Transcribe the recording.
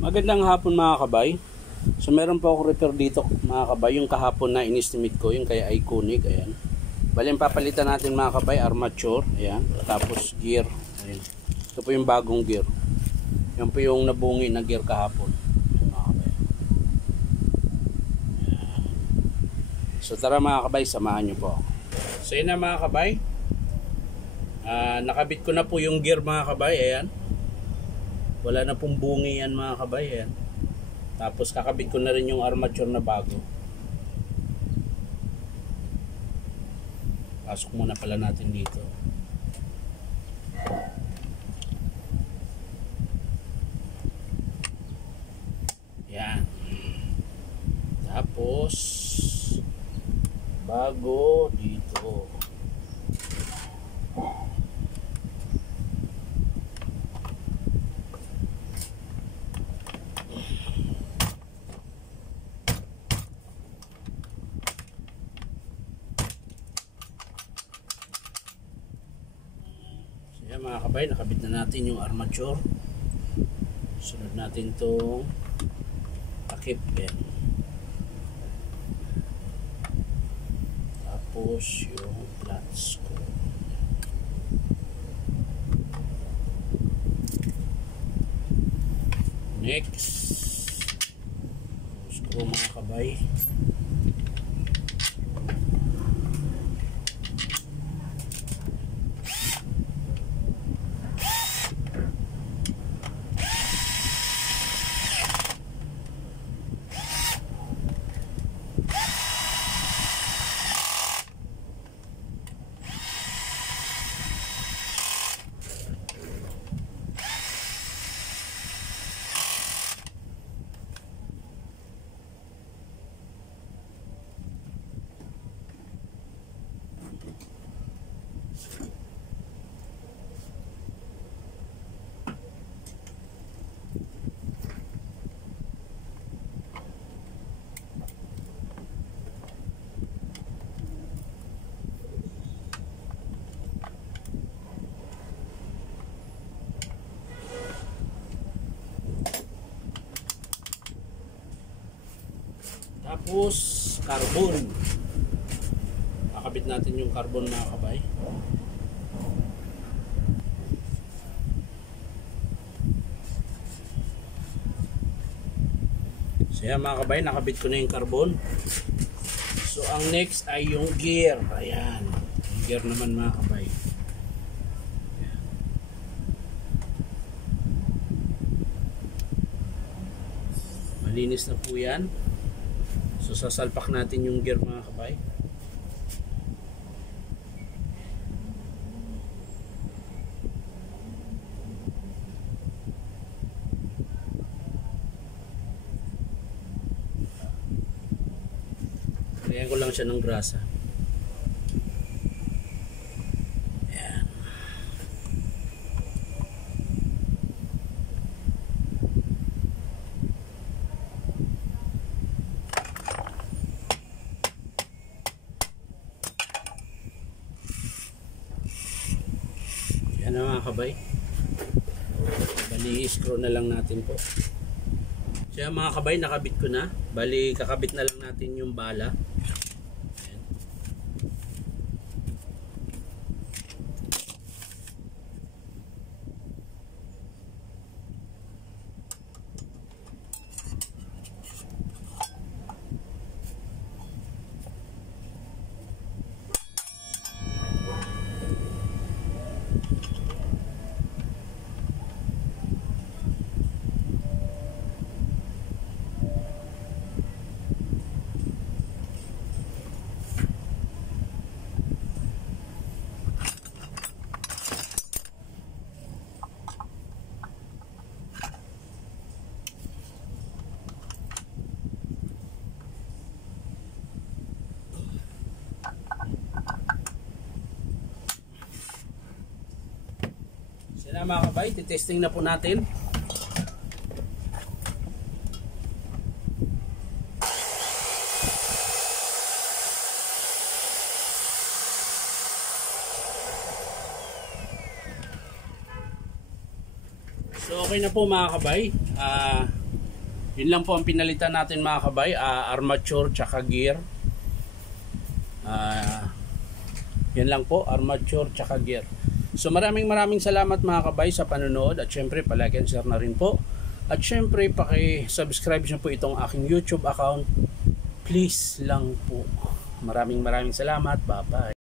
Magandang hapon mga kabay. So meron po ako repair dito mga kabay. Yung kahapon na in-estimate ko, yung kay Iconic. Ayan. Bali papalitan natin mga kabay, armature. Ayan. Tapos gear. Ayan. Ito po yung bagong gear. Yan po yung nabungi na gear kahapon. Ayan, mga kabay. Ayan. So tara mga kabay, samahan nyo po. So yun na mga kabay. Nakabit ko na po yung gear mga kabay. Ayan. Wala na pong bungi yan mga kabay. Ayan. Tapos kakabit ko na rin yung armature na bago. Pasok muna pala natin dito. Ayan. Tapos bago dito. Ayan mga kabay, nakabit na natin yung armature. Sunod natin itong takip. Ayan. Tapos yung flat screw. Next, screw mga kabay. Tapos carbon. Kakabit natin yung carbon mga kabay. So yan mga kabay, nakabit ko na yung carbon. So ang next ay yung gear. Ayan. Yung gear naman mga kabay. Malinis na po yan. So sasalpak natin yung gear mga kabay. Kaya ko lang siya ng grasa. Ayan. Yan na mga kabay. Bali screw na lang natin po. So yan mga kabay, nakabit ko na. Bali kakabit na lang natin yung bala. Ayan. Yan na mga kabay, titesting na po natin. So okay na po mga kabay. Yun lang po ang pinalitan natin mga kabay, armature tsaka gear. Yan lang po, armature tsaka gear. So maraming salamat mga kabay sa panonood, at syempre palike and share na rin po. At syempre paki-subscribe nyo po itong aking YouTube account. Please lang po. Maraming salamat. Bye bye.